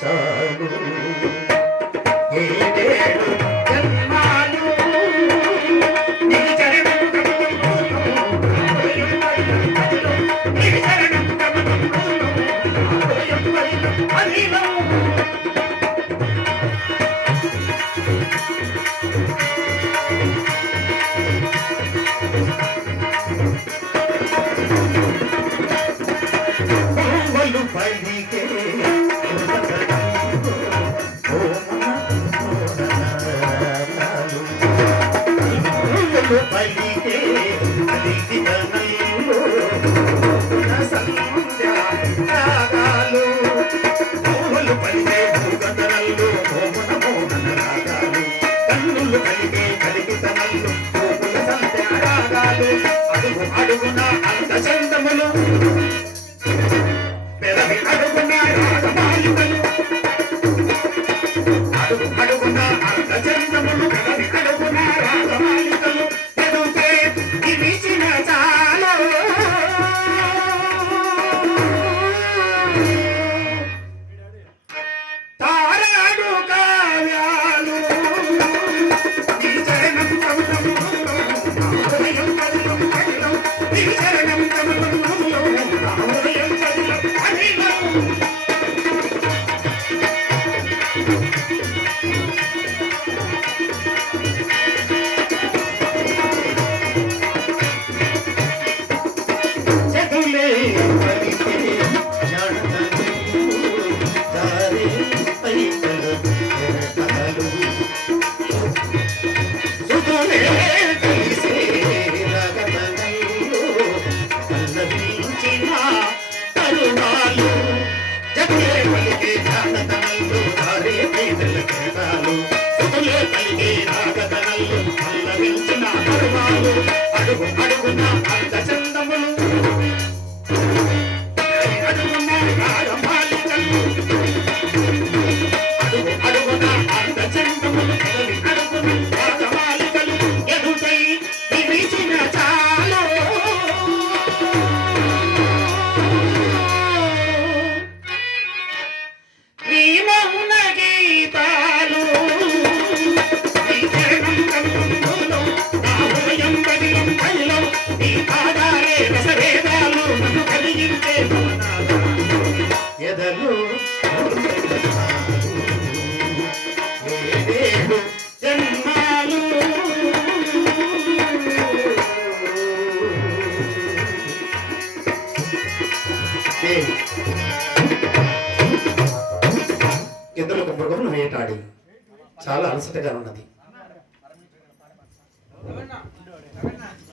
చాలు ఏడేడు జన్మాలు నీ చరణం అదిలో పలికే పలికే రాగాలు పూలు పలికే భూగతరల్లు మోమున మోహన రాగాలు కన్నులు కలిగే కలిగితనల్లు పూల సంధ్య రాగాలు అడుగు అడుగున అంత చందములు పెదవి అడుగున రాగమాలికలు అడుగు అడుగున అంత చందములు పెదవి అడుగున రాగమాలికలు ఎదుటే ఇవిచిన చాలు తారాడు కావ్యాలు నీ చరణం కమలము హృదయం కదిలం కదిలం నీ చరణం కమలము హృదయం కదిలం కదిలం జగులే పలికే జడతలు దారే పైకలు ఎరటలు సుతులే కలిసే రగతలు పల్లవించిన తరుణాలు జగులే పలికే జడతలు దారే పైకలు ఎరటలు సుతులే పలికే రగతలు పల్లవించిన తరుణాలు అడుగు అడుగున అంత చందములు అడుగున రాగమాలికలు అడుగు అడుగున అంత చందములు అడుగున రాగమాలికలు ఎదుటై విరిచిన చాలు నీ మౌన గీతాలు నీ చరణం కన్నులో నా హృదయం బదిలం కైలం నీ పాదాలే రసవేదాలు నన్ను కలిగించే భవనాలు ఎదలు ఏడేడు జన్మాలు ఇద్దరు ఒక మృగమును వేటాడి చాలా అలసటగా ఉన్నది.